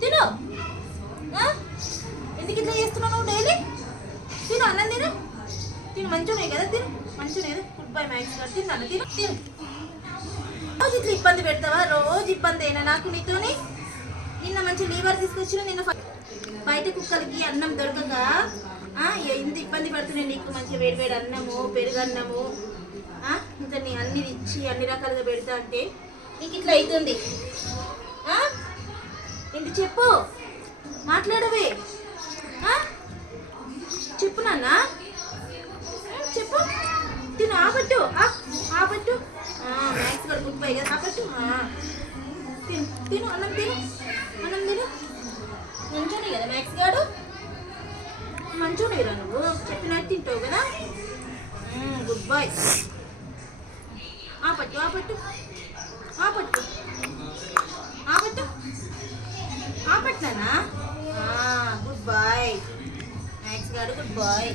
తిను. ఎందుకు ఇట్లా చేస్తున్నావు నువ్వు డైలీ తిను అన్నం తిను. తిను మంచిగా కదా తిను. మంచిగా గుడ్ బై మ్యాక్స్ గారు. తిను అన్న తిను తిను. రోజు ఇట్లా ఇబ్బంది పెడతావా? రోజు ఇబ్బంది అయినా నాకు నీతోని? నిన్న మంచి లీవర్ తీసుకొచ్చిన నిన్న బయట కుక్కలకి అన్నం దొరకక ఇంత ఇబ్బంది పడుతున్నాయి నీకు మంచిగా వేడి వేడి అన్నము పెరుగన్నము ఇంత నీ అన్ని ఇచ్చి అన్ని రకాలుగా పెడతా అంటే నీకు ఇట్లా అవుతుంది. చెప్పు. మాట్లాడవే. చెప్పు నాన్న. చెప్పు. తిను ఆపట్టు ఆపట్టు మ్యాక్స్ కూడా గుడ్ బై కదా ఆపట్టు తిను తిను అన్నం తిను. అన్నం తిను. మంచోనే కదా మ్యాక్స్ గాడు? మంచోనే కదా నువ్వు. చెప్పినట్టు తింటావు కదా. Good boy. ఆపట్టు ఆపట్టు ఆపట్టు మ్యాక్స్ గాడు గుడ్ బాయ్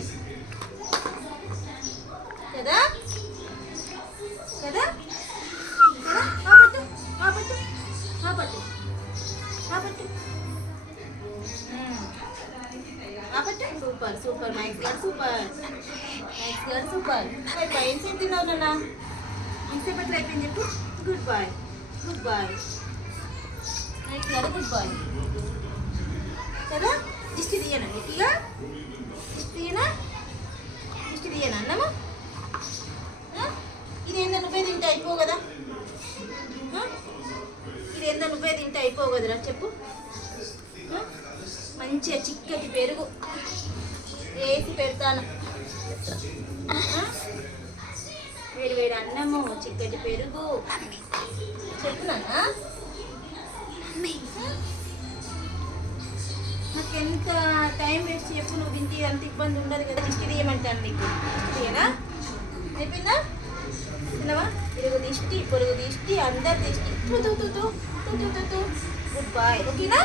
కదా కదా కదా ఆపట్టు ఆపట్టు ఆపట్టు ఆపట్టు మ్మ్. ఆపట్టు సూపర్ సూపర్ మ్యాక్స్ గారు సూపర్ మ్యాక్స్ గారు సూపర్ బై బై ఏం సేపు తిన్నావు నాన్న ఎంతసేపు ఎట్లా అయిపోయింది చెప్పు good boy good boy Max గారు గుడ్ బాయ్ కదా దిష్టి తీయనా ఏందో నువ్వే తింటే అయిపో కదరా చెప్పు? మంచిగా చిక్కటి పెరుగు. వేసి పెడతాను? వేడి వేడి అన్నము చిక్కటి పెరుగు. చెప్తున్నానా నాకు ఎంత టైం వేస్ట్ చెప్పు నువ్వు ఇంటి అంత ఇబ్బంది ఉండదు కదా. దిష్టి తీయమంటాను నీకు. అయిపోయిందా? తిన్నావా? పొరుగు దిష్టి పొరుగు దిష్టి అందరి దిష్టి గుడ్ బాయ్ ఓకేనా